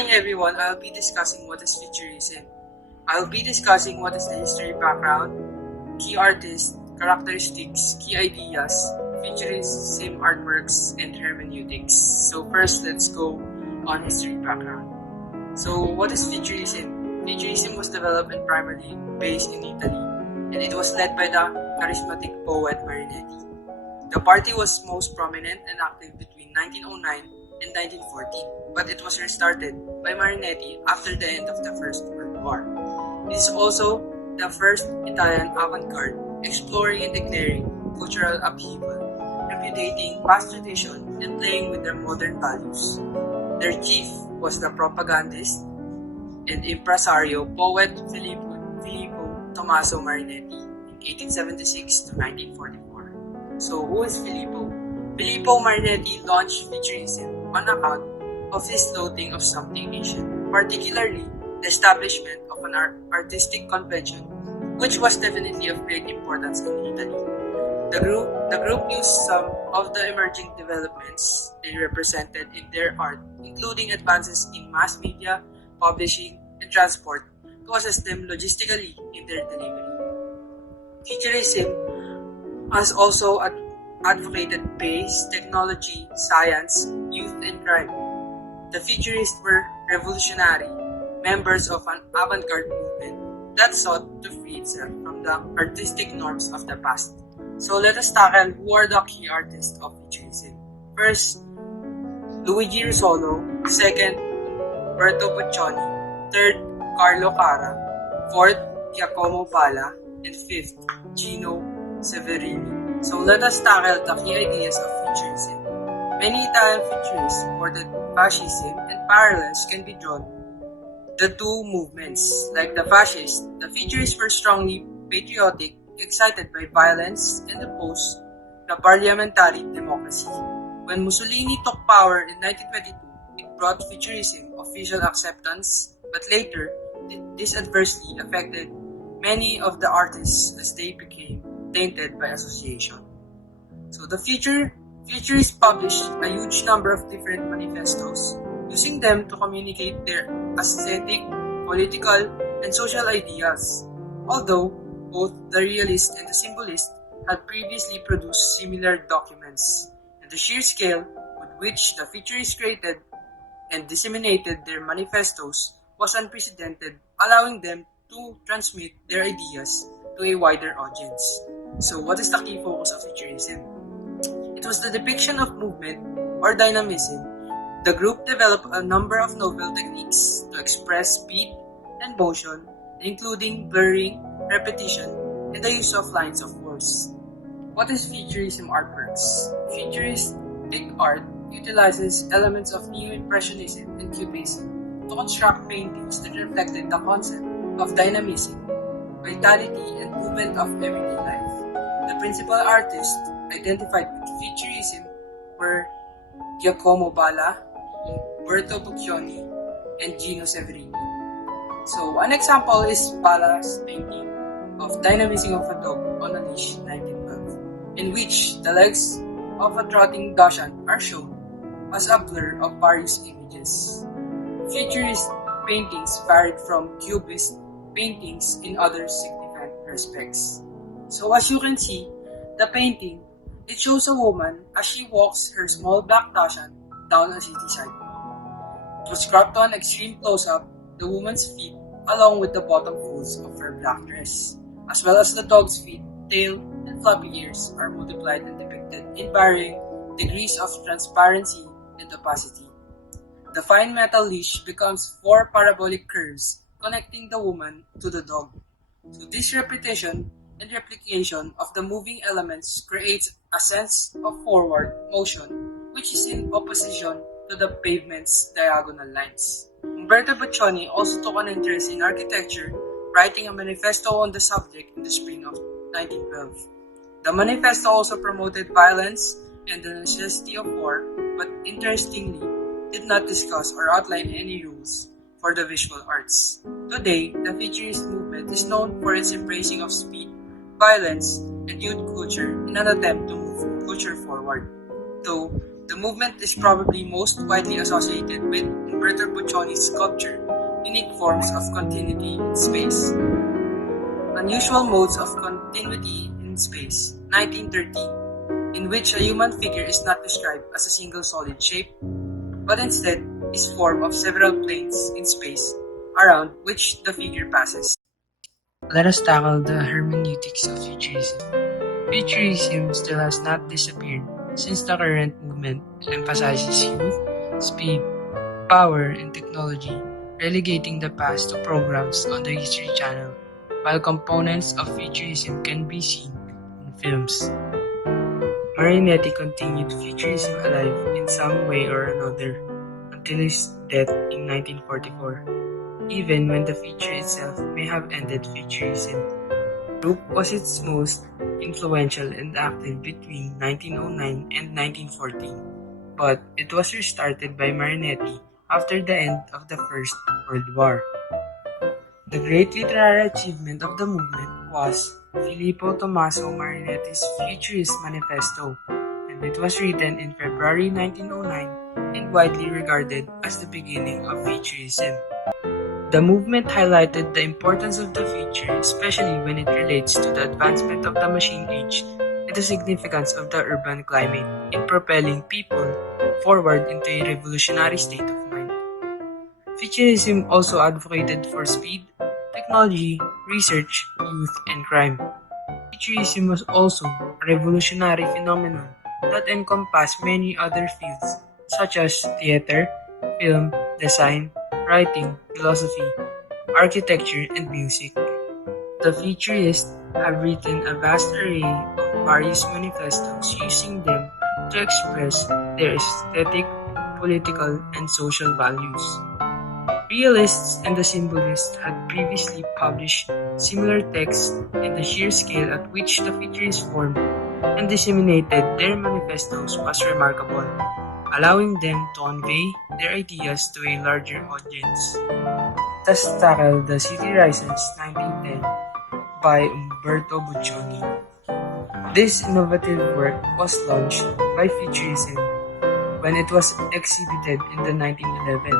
morning, everyone. I'll be discussing what is futurism. I'll be discussing what is the history background, key artists, characteristics, key ideas, futurism artworks, and hermeneutics. So first, let's go on history background. So what is futurism? Futurism was developed and primarily based in Italy, and it was led by the charismatic poet Marinetti. The party was most prominent and active between 1909 and 1914, but it was restarted by Marinetti after the end of the First World War. It is also the first Italian avant-garde exploring and declaring cultural upheaval, repudiating past tradition and playing with their modern values. Their chief was the propagandist and impresario poet Filippo Tommaso Marinetti in 1876 to 1944. So who is Filippo? Filippo Marinetti launched futurism on account of his loathing of something Asian, particularly the establishment of an artistic convention, which was definitely of great importance in Italy. The group used some of the emerging developments they represented in their art, including advances in mass media, publishing, and transport, to assist them logistically in their delivery. Futurism has also advocated space, technology, science, youth, and crime. The futurists were revolutionary, members of an avant-garde movement that sought to free itself from the artistic norms of the past. So let us tackle who are the key artists of futurism. First, Luigi Russolo. Second, Umberto Boccioni. Third, Carlo Cara. Fourth, Giacomo Palla. And fifth, Gino Severini. So let us tackle the key ideas of futurism. Many Italian futurists supported fascism, and parallels can be drawn the two movements. Like the fascists, the futurists were strongly patriotic, excited by violence, and opposed the parliamentary democracy. When Mussolini took power in 1922, it brought futurism official acceptance, but later, this adversely affected many of the artists as they became tainted by association. So the futurists published a huge number of different manifestos, using them to communicate their aesthetic, political, and social ideas. Although both the realist and the symbolist had previously produced similar documents, and the sheer scale with which the futurists created and disseminated their manifestos was unprecedented, allowing them to transmit their ideas to a wider audience. So what is the key focus of futurism? It was the depiction of movement or dynamism. The group developed a number of novel techniques to express speed and motion, including blurring, repetition, and the use of lines of words. What is futurism artworks? Futuristic art utilizes elements of neo-impressionism and cubism to construct paintings that reflected the concept of dynamism, vitality, and movement of everyday life. The principal artists identified with futurism were Giacomo Palla, Umberto Boccioni, and Gino Severini. So an example is Palla's painting of Dynamism of a Dog on a Leash 1912, in which the legs of a trotting dachshund are shown as a blur of various images. Futurist paintings varied from Cubist paintings in other significant respects. So as you can see, the painting, it shows a woman as she walks her small black dachshund down a city sidewalk. It was cropped on extreme close-up, the woman's feet along with the bottom folds of her black dress, as well as the dog's feet, tail, and floppy ears are multiplied and depicted in varying degrees of transparency and opacity. The fine metal leash becomes 4 parabolic curves connecting the woman to the dog. So this repetition and replication of the moving elements creates a sense of forward motion, which is in opposition to the pavement's diagonal lines. Umberto Boccioni also took an interest in architecture, writing a manifesto on the subject in the spring of 1912. The manifesto also promoted violence and the necessity of war, but interestingly, did not discuss or outline any rules for the visual arts. Today, the futurist movement is known for its embracing of speed, violence, and youth culture in an attempt to move culture forward. Though The movement is probably most widely associated with Umberto Boccioni's sculpture, Unique Forms of Continuity in Space. Unusual Modes of Continuity in Space, 1913, in which a human figure is not described as a single solid shape, but instead is formed of several planes in space around which the figure passes. Let us tackle the hermeneutics of futurism. Futurism still has not disappeared since the current movement emphasizes youth, speed, power, and technology, relegating the past to programs on the History Channel, while components of futurism can be seen in films. Marinetti continued futurism alive in some way or another until his death in 1944, even when the future itself may have ended futurism. The group was its most influential and active between 1909 and 1914, but it was restarted by Marinetti after the end of the First World War. The great literary achievement of the movement was Filippo Tommaso Marinetti's Futurist Manifesto, and it was written in February 1909 and widely regarded as the beginning of futurism. The movement highlighted the importance of the future, especially when it relates to the advancement of the machine age and the significance of the urban climate in propelling people forward into a revolutionary state of mind. Futurism also advocated for speed, technology, research, youth, and crime. Futurism was also a revolutionary phenomenon that encompassed many other fields such as theater, film, design, writing, philosophy, architecture, and music. The futurists have written a vast array of various manifestos using them to express their aesthetic, political, and social values. Realists and the symbolists had previously published similar texts, and the sheer scale at which the futurists formed and disseminated their manifestos was remarkable, allowing them to convey their ideas to a larger audience. Let us tackle The City Rises 1910 by Umberto Boccioni. This innovative work was launched by Futurism when it was exhibited in the 1911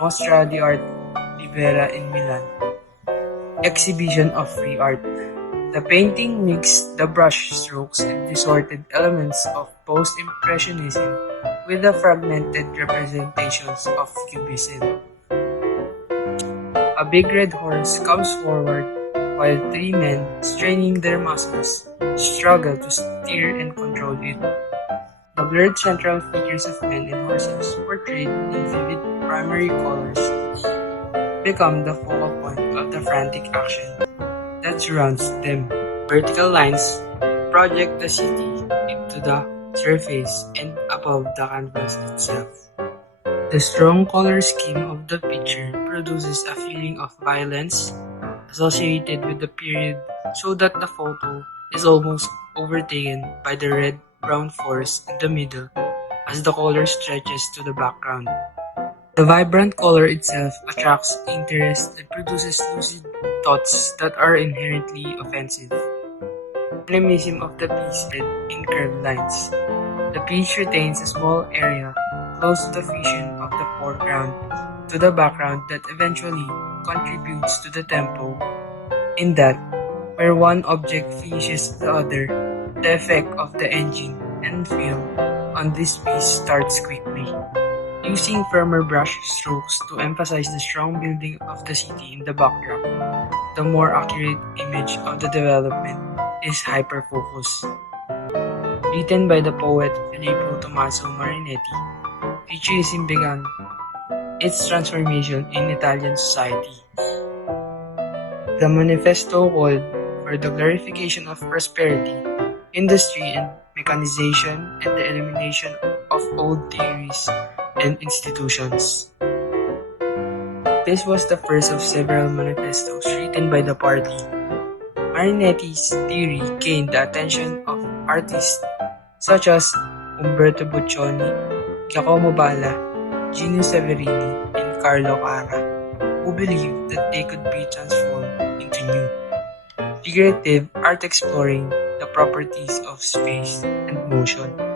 Mostra di Arte Libera in Milan exhibition of free art. The painting mixed the brush strokes and distorted elements of post-impressionism with the fragmented representations of cubism. A big red horse comes forward while three men, straining their muscles, struggle to steer and control it. The blurred central figures of men and horses, portrayed in vivid primary colors, become the focal point of the frantic action that surrounds them. Vertical lines project the city into the surface and above the canvas itself. The strong color scheme of the picture produces a feeling of violence associated with the period, so that the photo is almost overtaken by the red-brown forest in the middle as the color stretches to the background. The vibrant color itself attracts interest and produces lucid thoughts that are inherently offensive. The dynamism of the piece is in curved lines. The piece retains a small area close to the fusion of the foreground to the background that eventually contributes to the tempo, in that, where one object finishes the other, the effect of the engine and film on this piece starts quickly. Using firmer brush strokes to emphasize the strong building of the city in the background, the more accurate image of the development is hyperfocus. Written by the poet Filippo Tommaso Marinetti, Futurism began its transformation in Italian society. The manifesto called for the glorification of prosperity, industry and mechanization, and the elimination of old theories and institutions. This was the first of several manifestos written by the party. Marinetti's theory gained the attention of artists such as Umberto Boccioni, Giacomo Balla, Gino Severini, and Carlo Cara, who believed that they could be transformed into new, figurative art exploring the properties of space and motion.